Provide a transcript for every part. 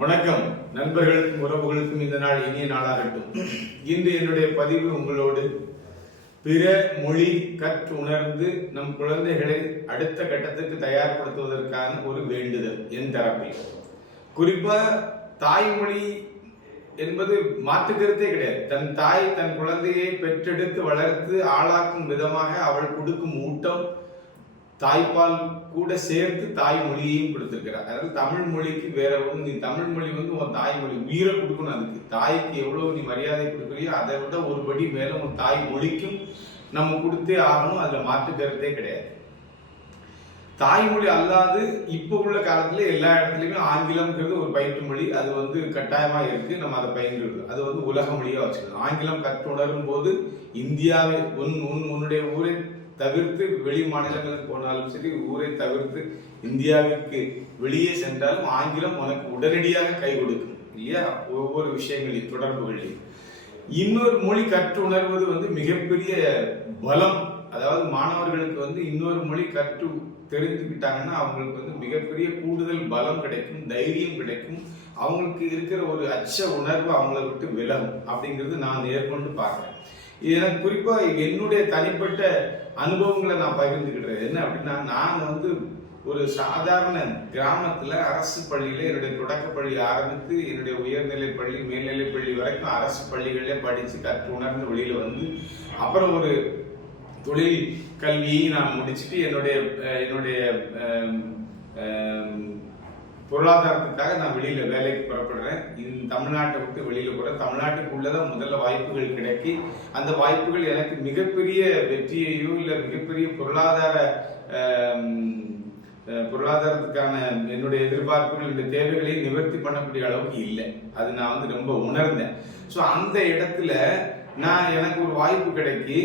வணக்கம். நண்பர்களுக்கும் உறவுகளுக்கும் இந்த நாள் இனிய நாளாகட்டும். இன்று என்னுடைய பதிவு உங்களோடு பிற மொழி கற்று உணர்ந்து நம் குழந்தைகளை அடுத்த கட்டத்துக்கு தயார்படுத்துவதற்கான ஒரு வேண்டுதல் என் தரப்பில். குறிப்பா தாய்மொழி என்பது மாற்றுக்கருத்தே கிடையாது. தன் தாய் தன் குழந்தையை பெற்றெடுத்து வளர்த்து ஆளாக்கும் விதமாக அவள் கொடுக்கும் ஊட்டம் தாய்ப்பால் கூட சேர்த்து தாய்மொழியையும் கொடுத்துருக்கிறார். அதாவது தமிழ் மொழிக்கு வேற ஒன்று நீ தமிழ் மொழி வந்து உன் தாய்மொழி உயிரை கொடுக்கணும் அதுக்கு. தாய்க்கு எவ்வளவு நீ மரியாதை கொடுக்குறியோ அதை விட ஒரு படி மேல உன் தாய் மொழிக்கும் நம்ம கொடுத்தே ஆகணும். அதுல மாற்று கருத்தே கிடையாது. தாய்மொழி அல்லாது இப்போ உள்ள காலத்துல எல்லா இடத்துலையுமே ஆங்கிலம்ங்கிறது ஒரு பயிற்று மொழி. அது வந்து கட்டாயமா இருக்கு. நம்ம அதை பயின்று அது வந்து உலக மொழியா வச்சுக்கணும். ஆங்கிலம் கற்றுணரும் போது இந்தியாவை உன் உன் உன்னுடைய ஊரை தவிர்த்து வெளி மாநிலங்களுக்கு போனாலும் சரி ஊரை தவிர்த்து இந்தியாவிற்கு வெளியே சென்றாலும் ஆங்கிலம் உனக்கு உடனடியாக கை கொடுக்கும். இல்லையா? ஒவ்வொரு விஷயங்களையும் தொடர்புகளையும் இன்னொரு மொழி கற்று உணர்வது வந்து மிகப்பெரிய பலம். அதாவது மாணவர்களுக்கு வந்து இன்னொரு மொழி கற்று தெரிஞ்சுக்கிட்டாங்கன்னா அவங்களுக்கு வந்து மிகப்பெரிய கூடுதல் பலம் கிடைக்கும் தைரியம் கிடைக்கும். அவங்களுக்கு இருக்கிற ஒரு அச்ச உணர்வு அவங்கள விட்டு விலகும். அப்படிங்கிறது நான் ஏற்கொண்டு பார்க்குறேன். எனக்கு குறிப்பாக என்னுடைய தனிப்பட்ட அனுபவங்களை நான் பகிர்ந்துக்கிட்டேன். என்ன அப்படின்னா நான் வந்து ஒரு சாதாரண கிராமத்தில் அரசு பள்ளியில் என்னுடைய தொடக்கப்பள்ளி ஆரம்பித்து என்னுடைய உயர்நிலை பள்ளி மேல்நிலை பள்ளி வரைக்கும் அரசு பள்ளிகளிலே படித்து கற்று உணர்ந்து வெளியில் வந்து அப்புறம் ஒரு தொழில் கல்வியை நான் முடிச்சுட்டு என்னுடைய என்னுடைய பொருளாதாரத்துக்காக நான் வெளியில வேலைக்கு புறப்படுறேன். இந்த தமிழ்நாட்டை விட்டு வெளியில தமிழ்நாட்டுக்குள்ளே தமிழ்நாட்டுக்குள்ளதான் முதல்ல வாய்ப்புகள் கிடைக்கி அந்த வாய்ப்புகள் எனக்கு மிகப்பெரிய வெற்றியையோ இல்லை மிகப்பெரிய பொருளாதார பொருளாதாரத்துக்கான என்னுடைய எதிர்பார்ப்புகள் இந்த தேவைகளை நிவர்த்தி பண்ணக்கூடிய அளவுக்கு இல்லை. அது நான் வந்து ரொம்ப உணர்ந்தேன். ஸோ அந்த இடத்துல நான் எனக்கு ஒரு வாய்ப்பு கிடைக்கி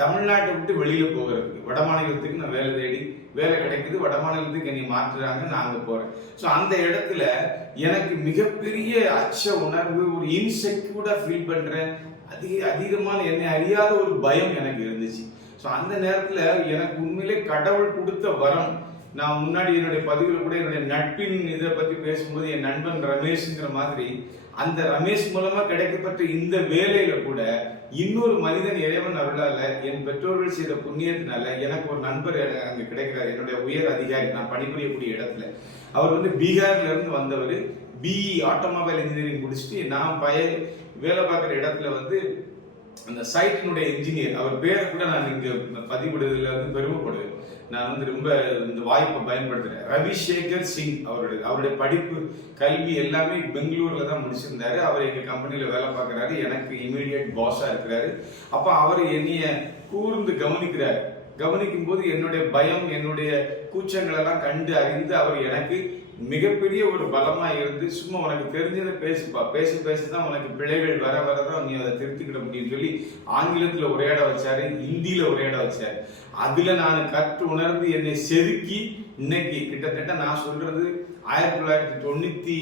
தமிழ்நாட்டை விட்டு வெளியில போகிறதுக்கு வட மாநிலத்துக்கு நான் வேலை தேடி வேலை கிடைக்குது வட மாநிலத்துக்கு என்னை மாற்றுறாங்க நான் போறேன். ஸோ அந்த இடத்துல எனக்கு மிகப்பெரிய அச்ச உணர்வு ஒரு இன்செக்யூர்டா ஃபீல் பண்றேன். அதிக அதிகமான என்னை அறியாத ஒரு பயம் எனக்கு இருந்துச்சு. ஸோ அந்த நேரத்துல எனக்கு உண்மையிலே கடவுள் கொடுத்த வரம் நான் முன்னாடி என்னுடைய பதிவில் கூட என்னுடைய நட்பின் இதை பற்றி பேசும்போது என் நண்பன் ரமேஷ்ங்கிற மாதிரி அந்த ரமேஷ் மூலமாக கிடைக்கப்பட்ட இந்த வேலையில கூட இன்னொரு மனிதன் இறைவன் அருளால என் பெற்றோர்கள் செய்த புண்ணியத்தினால எனக்கு ஒரு நண்பர் அங்கே கிடைக்கிறார். என்னுடைய உயர் அதிகாரி. நான் பணிபுரியக்கூடிய இடத்துல. அவர் வந்து பீகார்ல இருந்து வந்தவர். பிஇ ஆட்டோமொபைல் இன்ஜினியரிங் முடிச்சுட்டு நான் பய வேலை பார்க்குற இடத்துல வந்து அந்த சைட்டினுடைய இன்ஜினியர் அவர் பேரை கூட நான் இங்க பதிவிடுவதில் வந்து பெருமைப்படுவேன். நான் வந்து ரொம்ப இந்த வாய்ப்பை பயன்படுத்துறேன். ரவிசேகர் சிங் அவருடைய அவருடைய படிப்பு கல்வி எல்லாமே பெங்களூர்ல தான் முடிச்சிருந்தாரு. அவர் எங்க கம்பெனியில் வேலை பார்க்கறாரு. எனக்கு இமீடியட் பாஸா இருக்கிறாரு. அப்ப அவர் என்னைய கூர்ந்து கவனிக்கிறார். கவனிக்கும் போது என்னுடைய பயம் என்னுடைய கூச்சங்களெல்லாம் கண்டு அறிந்து அவர் எனக்கு மிகப்பெரிய ஒரு பலமாக இருந்து சும்மா உனக்கு தெரிஞ்சதை பேசுப்பா பேசி தான் உனக்கு பிழைகள் வர வரதான் நீ அதை திருத்திக்கிட முடியும்னு சொல்லி ஆங்கிலத்தில் உரையாட வச்சாரு ஹிந்தியில் உரையாட வச்சார். அதில் நான் கற்று உணர்ந்து என்னை செதுக்கி இன்னைக்கு கிட்டத்தட்ட நான் சொல்கிறது ஆயிரத்தி தொள்ளாயிரத்தி தொண்ணூற்றி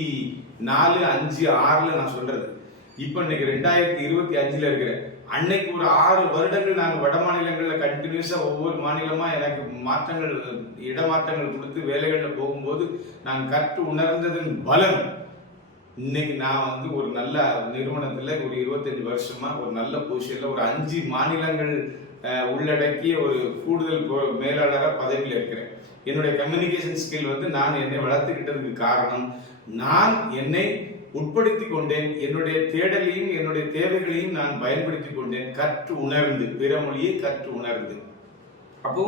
நாலு அஞ்சு ஆறில் நான் சொல்கிறது இப்போ இன்னைக்கு ரெண்டாயிரத்தி இருபத்தி அஞ்சில் இருக்கிறேன். அன்னைக்கு ஒரு ஆறு வருடங்கள் நாங்கள் வட மாநிலங்களில் கண்டினியூஸாக ஒவ்வொரு மாநிலமாக எனக்கு மாற்றங்கள் இடமாற்றங்கள் கொடுத்து வேலைகளில் போகும்போது நான் கற்று உணர்ந்ததன் பலன் இன்னைக்கு நான் வந்து ஒரு நல்ல நிறுவனத்தில் ஒரு இருபத்தஞ்சு வருஷமா ஒரு நல்ல பொசிஷனில் ஒரு அஞ்சு மாநிலங்கள் உள்ளடக்கிய ஒரு கூடுதல் மேலாளராக பதவியில் இருக்கிறேன். என்னுடைய கம்யூனிகேஷன் ஸ்கில் வந்து நான் என்னை வளர்த்துக்கிட்டதுக்கு காரணம் நான் என்னை உட்படுத்தி கொண்டேன் என்னுடைய தேடலையும் என்னுடைய தேவைகளையும் நான் பயன்படுத்தி கொண்டேன் கற்று உணர்ந்து பிற மொழியை கற்று உணர்ந்து. அப்போ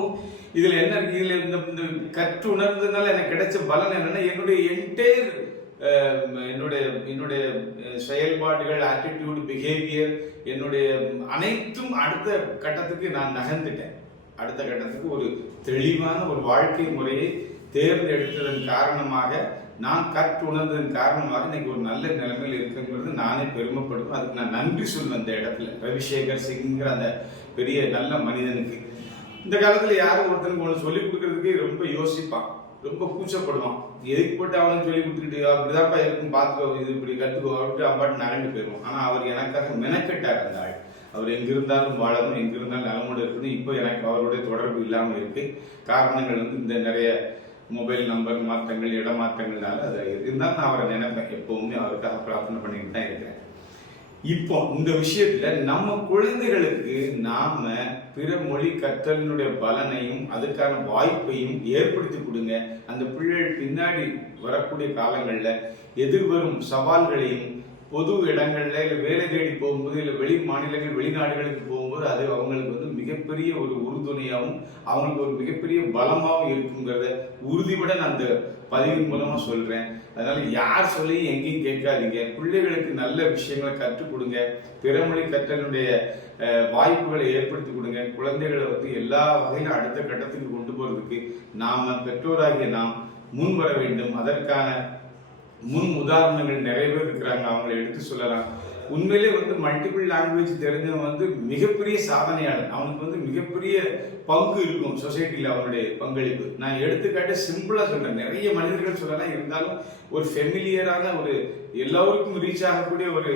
இதுல என்ன இதுல இந்த இந்த கற்று உணர்ந்ததுனால எனக்கு கிடைச்ச பலன் என்னன்னா என்னுடைய என்டையர் என்னுடைய என்னுடைய செயல்பாடுகள் ஆட்டிடியூடு பிஹேவியர் என்னுடைய அனைத்தும் அடுத்த கட்டத்துக்கு நான் நகர்ந்துட்டேன். அடுத்த கட்டத்துக்கு ஒரு தெளிவான ஒரு வாழ்க்கை முறையை தேர்ந்தெடுத்ததன் காரணமாக நான் கற்று உணர்ந்ததன் காரணமாக இன்னைக்கு ஒரு நல்ல நிலைமையில் இருக்குங்கிறது நானே பெருமைப்படுவேன் அதுக்கு நான் நன்றி சொல்வேன் அந்த இடத்துல. ரவிசேகர் சிங்கிற அந்த பெரிய நல்ல மனிதனுக்கு. இந்த காலத்தில் யாரும் ஒருத்தனுக்கு ஒன்று சொல்லி கொடுக்கறதுக்கே ரொம்ப யோசிப்பான். ரொம்ப கூச்சப்படுவான். எதுக்கு போட்டு அவனும் சொல்லி கொடுத்துக்கிட்டு அப்படிதான்ப்பா இருக்கும் பார்த்துக்கோ இது இப்படி கற்றுக்கோ அப்படின்ட்டு அவன் பாட்டு நகண்டு போயிடுவான். ஆனால் அவர் எனக்காக மெனக்கெட்டார் அந்த ஆள். அவர் எங்கிருந்தாலும் வாழணும் எங்கிருந்தாலும் நலமோடு இருக்கணும். இப்போ எனக்கு அவருடைய தொடர்பு இல்லாமல் இருக்கு. காரணங்கள் வந்து இந்த நிறைய மொபைல் நம்பர் மாற்றங்கள் இடமாற்றங்கள்னால அது இருந்தால் நான் அவரை நினைப்பேன். எப்பவுமே அவருக்காக பிரார்த்தனை பண்ணிட்டு தான் இருக்கிறேன் இப்போ இந்த விஷயத்துல நம்ம குழந்தைகளுக்கு நாம பிற மொழி கற்றலினுடைய பலனையும் அதுக்கான வாய்ப்பையும் ஏற்படுத்தி கொடுங்க. அந்த பிள்ளைகள் பின்னாடி வரக்கூடிய காலங்களில் எதிர்வரும் சவால்களையும் பொது இடங்கள்ல இல்லை வேலை தேடி போகும்போது இல்லை வெளி மாநிலங்கள் வெளிநாடுகளுக்கு போகும்போது அது அவங்களுக்கு வந்து மிகப்பெரிய ஒரு உறுதுணையாகவும் அவங்களுக்கு ஒரு மிகப்பெரிய பலமாகவும் இருக்குங்கிறத உறுதிபட நான் அந்த பதிவின் மூலமா சொல்றேன். அதனால யார் சொல்லி எங்கேயும் கேட்காதீங்க. பிள்ளைகளுக்கு நல்ல விஷயங்களை கற்றுக் கொடுங்க. பிறமொழி கற்றலுடைய வாய்ப்புகளை ஏற்படுத்தி கொடுங்க. குழந்தைகளை வந்து எல்லா வகையிலும் அடுத்த கட்டத்துக்கு கொண்டு போறதுக்கு நாம பெற்றோராகிய நாம் முன் வர வேண்டும். அதற்கான முன் உதாரணங்கள் நிறைய பேர் இருக்கிறாங்க அவங்களை எடுத்து சொல்லலாம். உண்மையிலே வந்து மல்டிபிள் லாங்குவேஜ் தெரிஞ்சவன் வந்து மிகப்பெரிய சாதனையாளர் அவனுக்கு வந்து மிகப்பெரிய பங்கு இருக்கும் சொசைட்டியில் அவனுடைய பங்களிப்பு. நான் எடுத்துக்காட்டு சிம்பிளாக சொல்கிறேன் நிறைய மனிதர்கள் சொல்லலாம். இருந்தாலும் ஒரு ஃபெமிலியரான ஒரு எல்லோருக்கும் ரீச் ஆகக்கூடிய ஒரு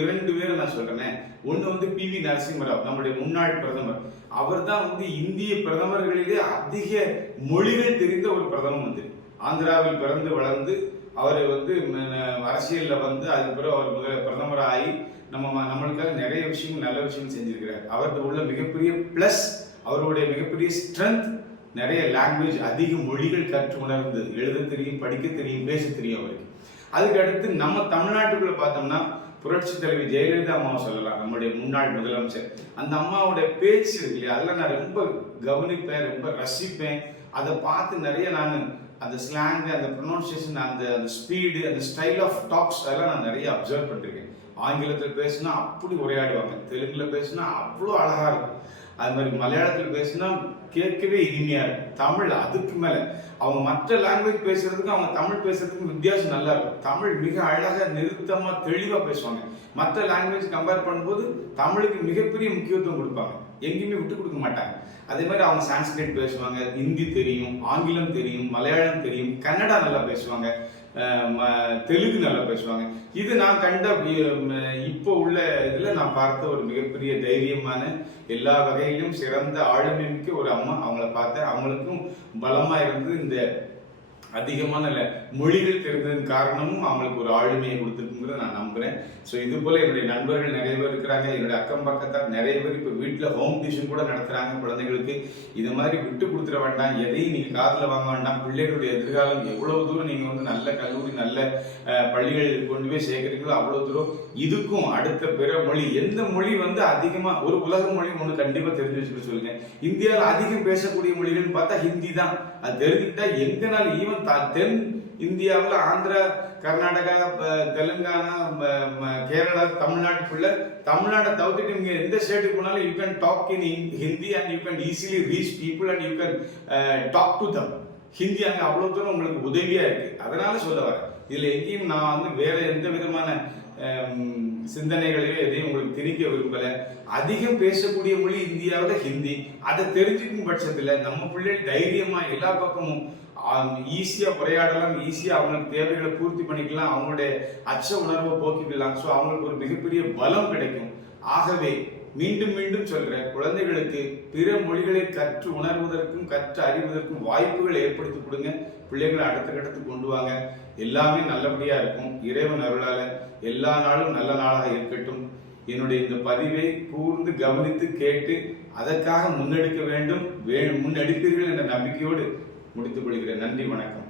இரண்டு பேரை நான் சொல்கிறேன் ஒன்று வந்து பி வி நரசிம்மராவ் நம்முடைய முன்னாள் பிரதமர். அவர் தான் வந்து இந்திய பிரதமர்களிலே அதிக மொழிகள் தெரிந்த ஒரு பிரதம மந்திரி. ஆந்திராவில் பிறந்து வளர்ந்து அவர் வந்து அரசியலில் வந்து அதுக்கு பிறகு அவர் முதல்ல பிரதமர் ஆகி நம்ம ம- நம்மளுக்காக நிறைய விஷயம் நல்ல விஷயம் செஞ்சிருக்கிறார். அவருக்கு உள்ள மிகப்பெரிய ப்ளஸ் அவருடைய மிகப்பெரிய ஸ்ட்ரென்த் நிறைய லாங்குவேஜ் அதிக மொழிகள் கற்று உணர்ந்து எழுத தெரியும் படிக்க தெரியும் பேச தெரியும் அவருக்கு. அதுக்கு அடுத்து நம்ம தமிழ்நாட்டுக்குள்ள பார்த்தோம்னா புரட்சி தலைவி ஜெயலலிதா அம்மாவை சொல்லலாம். நம்முடைய முன்னாள் முதலமைச்சர். அந்த அம்மாவுடைய பேச்சு இருக்கு இல்லையா? அதெல்லாம் நான் ரொம்ப கவனிப்பேன் ரொம்ப ரசிப்பேன். அதை பார்த்து நிறைய நான் அந்த ஸ்லாங் அந்த ப்ரொனவுன்சியேஷன் அந்த அந்த ஸ்பீடு அந்த ஸ்டைல் ஆஃப் டாக்ஸ் அதெல்லாம் நான் நிறைய அப்சர்வ் பண்ணிருக்கேன். ஆங்கிலத்தில் பேசினா அப்படி உரையாடுவாங்க. தெலுங்குல பேசினா அவ்வளோ அழகா இருக்கும். அது மாதிரி மலையாளத்தில் பேசினா கேட்கவே இனிமையா இருக்கும். தமிழ் அதுக்கு மேல. அவங்க மற்ற லாங்குவேஜ் பேசுறதுக்கும் அவங்க தமிழ் பேசுறதுக்கும் வித்தியாசம் நல்லா இருக்கும். தமிழ் மிக அழகா நிறுத்தமா தெளிவா பேசுவாங்க. மற்ற லாங்குவேஜ் கம்பேர் பண்ணும்போது தமிழுக்கு மிகப்பெரிய முக்கியத்துவம் கொடுப்பாங்க. எங்கேயுமே விட்டு கொடுக்க மாட்டாங்க. அதே மாதிரி அவங்க சான்ஸ்கிரிட் பேசுவாங்க ஹிந்தி தெரியும் ஆங்கிலம் தெரியும் மலையாளம் தெரியும் கன்னடா நல்லா பேசுவாங்க ம- தெலுங்கு நல்லா பேசுவாங்க. இது நான் கண்ட இப்போ உள்ள இதில் நான் பார்த்த ஒரு மிகப்பெரிய தைரியமான எல்லா வகையிலும் சிறந்த ஆளுமை மிக்க ஒரு அம்மா அவங்கள பார்த்தேன் அவங்களுக்கும் பலமாக இருந்து இந்த அதிகமான மொழிகள் தெரிந்ததன் காரணமும் அவங்களுக்கு ஒரு ஆளுமையை கொடுத்துருக்கு கொடுத்துருக்குங்கிறத நான் நம்புறேன். ஸோ இது போல் என்னுடைய நண்பர்கள் நிறைய பேர் இருக்கிறாங்க. என்னுடைய அக்கம் பக்கத்தார் நிறைய பேர் இப்போ வீட்டில் ஹோம் டியூஷன் கூட நடத்துகிறாங்க குழந்தைகளுக்கு. இது மாதிரி விட்டு கொடுத்துட வேண்டாம். எதையும் நீங்கள் காதில் வாங்க வேண்டாம். பிள்ளைகளுடைய எதிர்காலம் எவ்வளோ தூரம் நீங்கள் வந்து நல்ல கல்லூரி நல்ல பள்ளிகள் கொண்டு போய் சேர்க்குறீங்களோ அவ்வளோ தூரம் இதுக்கும் அடுத்த பிற மொழி எந்த மொழி வந்து அதிகமாக ஒரு உலக மொழி ஒன்று கண்டிப்பாக தெரிஞ்சு வச்சுக்க சொல்லுங்க. இந்தியாவில் அதிகம் பேசக்கூடிய மொழிகள்னு பார்த்தா ஹிந்தி தான். அது தெரிஞ்சுக்கிட்டா எங்கனாலும் ஈவன் தென் இந்தியாவில் ஆந்திரா கர்நாடகா தெலுங்கானா கேரளா தமிழ்நாட்டுக்குள்ள தமிழ்நாட்டை தவிர்த்துட்டு நீங்கள் எந்த ஸ்டேட்டுக்கு போனாலும் you can talk in Hindi and you can easily reach people and you can talk to them Hindi அங்கே அவ்வளோ தூரம் உங்களுக்கு உதவியாக இருக்குது அதனால சொல்ல வரேன். இதில் எங்கேயும் நான் வந்து வேறு எந்த விதமான சிந்தனைகளையோ எதையும் உங்களுக்கு திணிக்க விரும்பலை. அதிகம் பேசக்கூடிய மொழி இந்தியாவில் ஹிந்தி. அதை தெரிஞ்சுக்கும் பட்சத்தில் நம்ம பிள்ளைகள் தைரியமாக எல்லா பக்கமும் ஈஸியாக உரையாடலாம் ஈஸியாக அவங்களுக்கு தேவைகளை பூர்த்தி பண்ணிக்கலாம். அவங்களுடைய அச்ச உணர்வை போக்கிக்கலாம். ஸோ அவங்களுக்கு ஒரு மிகப்பெரிய பலம் கிடைக்கும். ஆகவே மீண்டும் மீண்டும் சொல்றேன். குழந்தைகளுக்கு பிற மொழிகளை கற்று உணர்வதற்கும் கற்று அறிவதற்கும் வாய்ப்புகள் ஏற்படுத்தி கொடுங்க. பிள்ளைகளை அடுத்த கட்டத்துக்கு கொண்டு வாங்க. எல்லாமே நல்லபடியா இருக்கும். இறைவன் அருளால எல்லா நாளும் நல்ல நாளாக இருக்கட்டும். என்னுடைய இந்த பதிவை கூர்ந்து கவனித்து கேட்டு அதற்காக முன்னெடுக்க வேண்டும். வே- முன்னெடுப்பீர்கள் என்ற நம்பிக்கையோடு முடித்துக் கொள்கிறேன். நன்றி வணக்கம்.